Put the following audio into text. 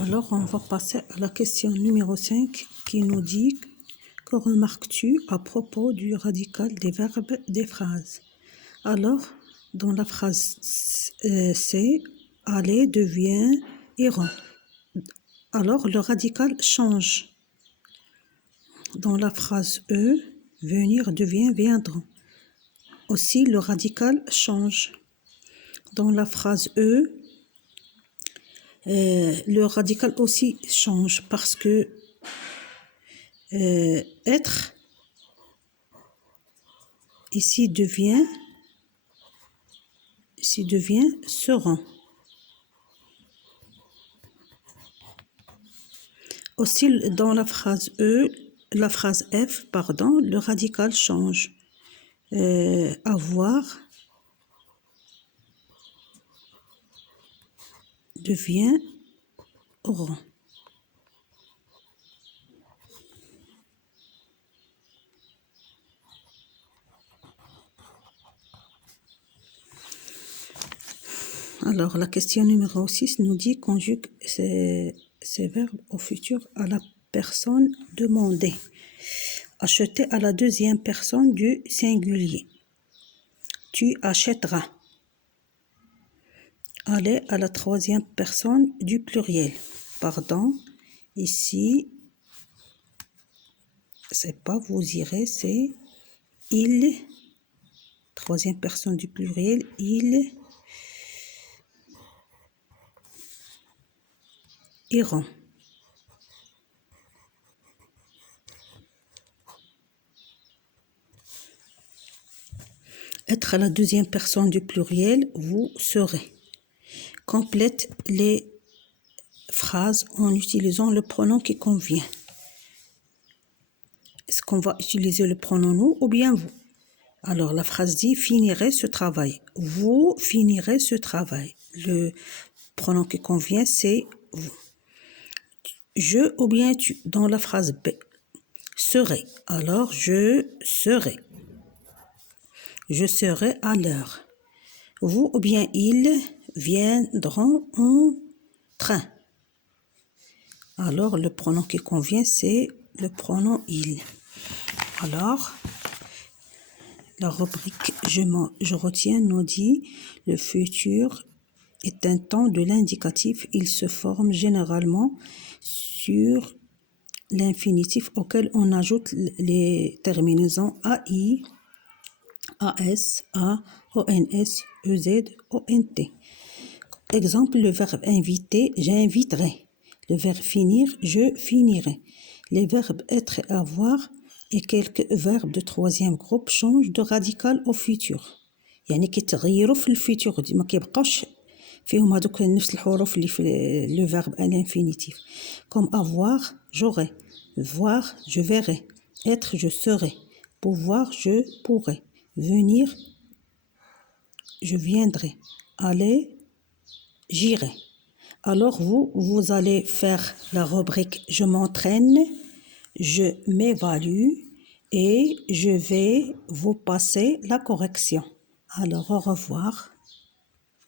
Alors, on va passer à la question numéro 5 qui nous dit « Que remarques-tu à propos du radical des verbes des phrases ?» Alors, dans la phrase C, « aller » devient « iront ». Alors, le radical change. Dans la phrase E, « venir » devient « viendront ». Aussi, le radical change. Dans la phrase E, le radical aussi change parce que être ici devient seront. Aussi dans la phrase F, pardon, le radical change. Avoir devient auront. Alors, la question numéro 6 nous dit conjugue ces verbes au futur à la personne demandée. Acheter à la deuxième personne du singulier. Tu achèteras. Aller à la troisième personne du pluriel. Pardon, ici, c'est pas vous irez, c'est il. Troisième personne du pluriel, ils iront. Être à la deuxième personne du pluriel, vous serez. Complète les phrases en utilisant le pronom qui convient. Est-ce qu'on va utiliser le pronom nous ou bien vous? Alors, la phrase dit « finirez ce travail ». Vous finirez ce travail. Le pronom qui convient, c'est « vous ». Je ou bien tu. Dans la phrase B, « serai ». Alors, je serai. Je serai à l'heure. Vous ou bien ils viendront en train. Alors, le pronom qui convient, c'est le pronom il. Alors, la rubrique je retiens nous dit le futur est un temps de l'indicatif. Il se forme généralement sur l'infinitif auquel on ajoute les terminaisons AI, AS, A, ONS, EZ, ONT. Exemple, le verbe inviter, j'inviterai. Le verbe finir, je finirai. Les verbes être et avoir et quelques verbes de troisième groupe changent de radical au futur. يعني كيتغيروا في الفيتور ما كيبقاوش فيهم هذوك نفس الحروف اللي في le verbe à l'infinitif. Comme avoir, j'aurai. Voir, je verrai. Être, je serai. Pouvoir, je pourrai. Venir, je viendrai. Aller, j'irai. Alors vous allez faire la rubrique « Je m'entraîne », « Je m'évalue » et je vais vous passer la correction. Alors au revoir.